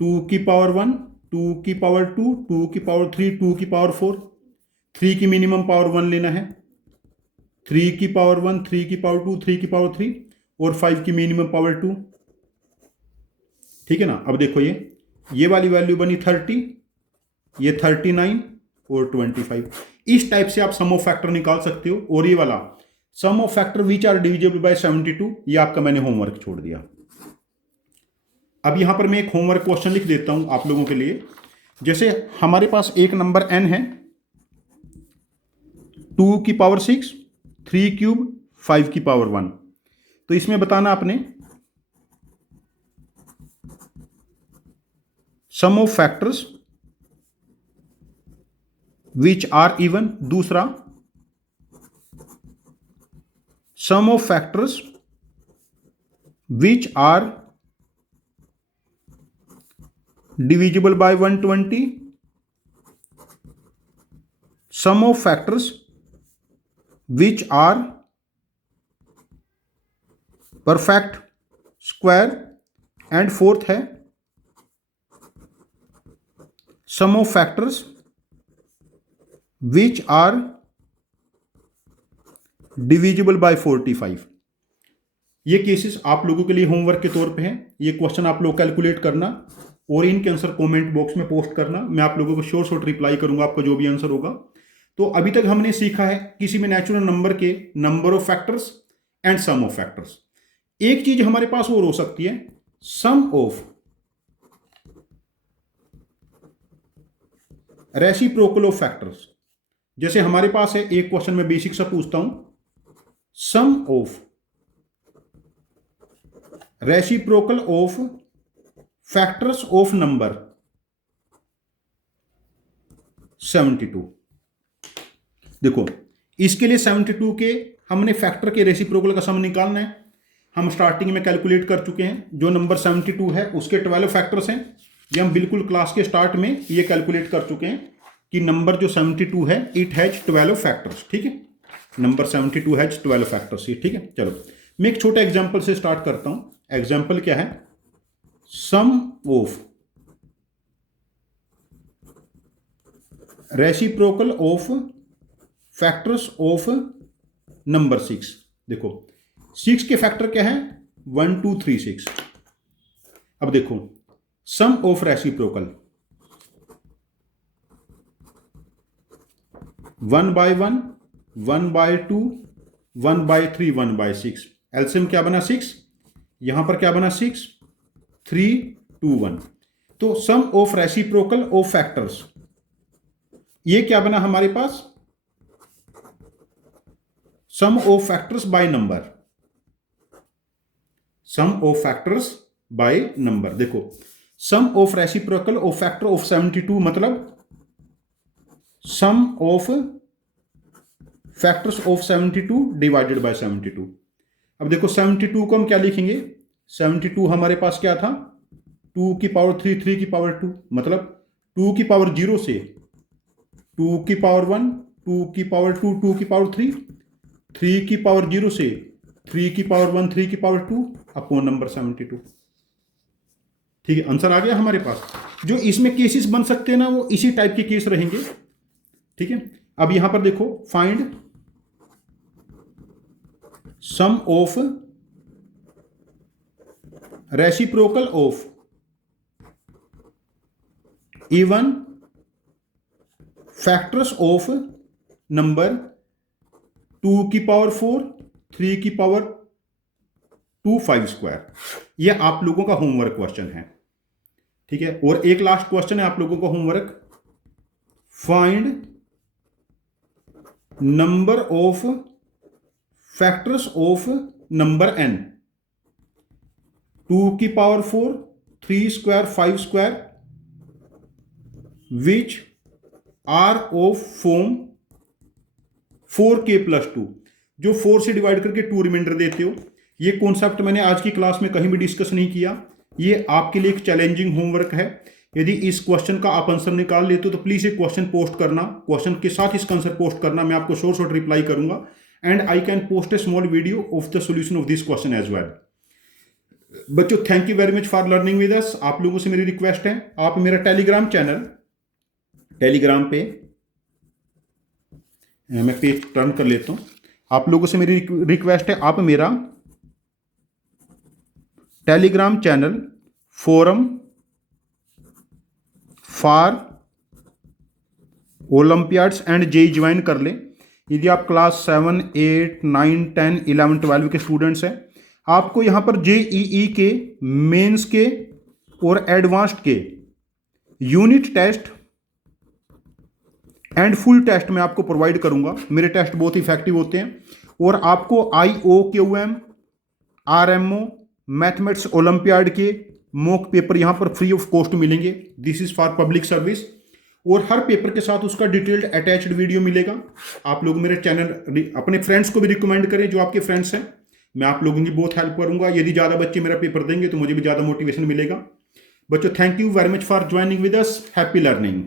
2 की पावर 1, 2 की पावर 2, 2 की पावर 3, 2 की पावर 4, 3 की मिनिमम पावर 1 लेना है। 3 की पावर 1, 3 की पावर 2, 3 की पावर 3 और 5 की मिनिमम पावर 2। ठीक है ना। अब देखो ये वाली वैल्यू बनी 30, ये 39 और 25। इस टाइप से आप सम ऑफ फैक्टर निकाल सकते हो। और ये वाला sum of factor which are divisible by 72, ये आपका मैंने होमवर्क छोड़ दिया। अब यहां पर मैं एक होमवर्क क्वेश्चन लिख देता हूं आप लोगों के लिए। जैसे हमारे पास एक नंबर n है, 2 की पावर 6, 3 क्यूब, 5 की पावर 1। तो इसमें बताना आपने sum of factors which are even. दूसरा sum of factors which are divisible by 120। Sum of factors which are perfect square. And fourth है sum of factors which are divisible by 45। ये cases आप लोगों के लिए होमवर्क के तौर पे हैं। ये क्वेश्चन आप लोग कैलकुलेट करना और इनके आंसर कमेंट बॉक्स में पोस्ट करना। मैं आप लोगों को शॉर्ट रिप्लाई करूंगा, आपका जो भी आंसर होगा। तो अभी तक हमने सीखा है किसी भी नेचुरल नंबर के number of factors and sum of factors. एक चीज हमारे पास और हो सकती है, sum of reciprocal of factors. जैसे हमारे पास है एक क्वेश्चन में बेसिक सा पूछता हूं, sum of reciprocal of factors of number 72। देखो इसके लिए 72 के हमने फैक्टर के रेसिप्रोकल का सम निकालना है। हम स्टार्टिंग में कैलकुलेट कर चुके हैं। जो नंबर 72 है उसके 12 फैक्टर्स हैं। ये हम बिल्कुल क्लास के स्टार्ट में ये कैलकुलेट कर चुके हैं कि नंबर जो 72 है इट हैज 12 फैक्टर्स। ठीक है, नंबर 72 हैज 12 फैक्टर्स। ठीक है, चलो मैं एक छोटा एग्जांपल से स्टार्ट करता हूं। एग्जांपल क्या है, sum of reciprocal of factors of number 6। देखो 6 के फैक्टर क्या है, 1 2 3 6। अब देखो सम ऑफ रेसिप्रोकल 1/1, 1/2, 1/3, 1/6। एलसीएम क्या बना 6, यहां पर क्या बना 6, 3 2 1। तो sum of reciprocal of factors ये क्या बना हमारे पास, sum of factors by number. Sum of factors by number. देखो sum of reciprocal of factor of 72 मतलब sum of factors of 72 divided by 72। अब देखो 72 को हम क्या लिखेंगे, 72 हमारे पास क्या था, 2 की पावर 3, 3 की पावर 2, मतलब 2 की पावर 0 से 2 की पावर 1, 2 की पावर 2, 2 की पावर 3, 3 की पावर 0 से 3 की पावर 1, 3 की पावर 2 अपॉन नंबर 72। ठीक है, आंसर आ गया हमारे पास। जो इसमें केसेस बन सकते हैं ना वो इसी टाइप के केस रहेंगे। ठीक है, अब यहां पर देखो find sum of reciprocal of even factors of number 2 की पावर 4, 3 की पावर 2 5 स्क्वायर। यह आप लोगों का होमवर्क क्वेश्चन है। ठीक है, और एक लास्ट क्वेश्चन है आप लोगों का homework, find number of factors of number n 2 की power 4, 3 square, 5 square which are of form 4k + 2। जो 4 से डिवाइड करके 2 रिमाइंडर देते हो। ये कॉन्सेप्ट मैंने आज की क्लास में कहीं भी डिस्कस नहीं किया। ये आपके लिए एक चैलेंजिंग होमवर्क है। यदि इस क्वेश्चन का आप आंसर निकाल लेते हो तो प्लीज एक क्वेश्चन पोस्ट करना, क्वेश्चन के साथ इसका आंसर पोस्ट करना। मैं आपको शॉर्ट रिप्लाई करूंगा and I can post a small video of the solution of this question as well. बच्चों thank you very much for learning with us. आप लोगों से मेरी रिक्वेस्ट है, आप मेरा टेलीग्राम चैनल, टेलीग्राम पे मैं पेज टर्न कर लेता हूं। आप लोगों से मेरी रिक्वेस्ट है, आप मेरा Telegram channel forum for olympiads and JEE join कर लें। यदि आप क्लास 7, 8, 9, 10, 11, 12 के स्टूडेंट्स हैं, आपको यहाँ पर जेईई के, मेंस के और एडवांस्ड के unit test and full test मैं आपको प्रोवाइड करूंगा। मेरे टेस्ट बहुत इफेक्टिव होते हैं और आपको IOQM, RMO, मैथमेटिक्स ओलंपियाड के मॉक पेपर यहां पर फ्री ऑफ कॉस्ट मिलेंगे। This is for public service. और हर पेपर के साथ उसका डिटेल्ड अटैच्ड वीडियो मिलेगा। आप लोग मेरे चैनल अपने फ्रेंड्स को भी रिकमेंड करें, जो आपके फ्रेंड्स हैं। मैं आप लोगों की बहुत हेल्प करूंगा। यदि ज़्यादा बच्चे मेरा पेपर देंगे तो मुझे भी ज़्यादा मोटिवेशन मिलेगा। बच्चों thank you very much for joining with us. Happy learning.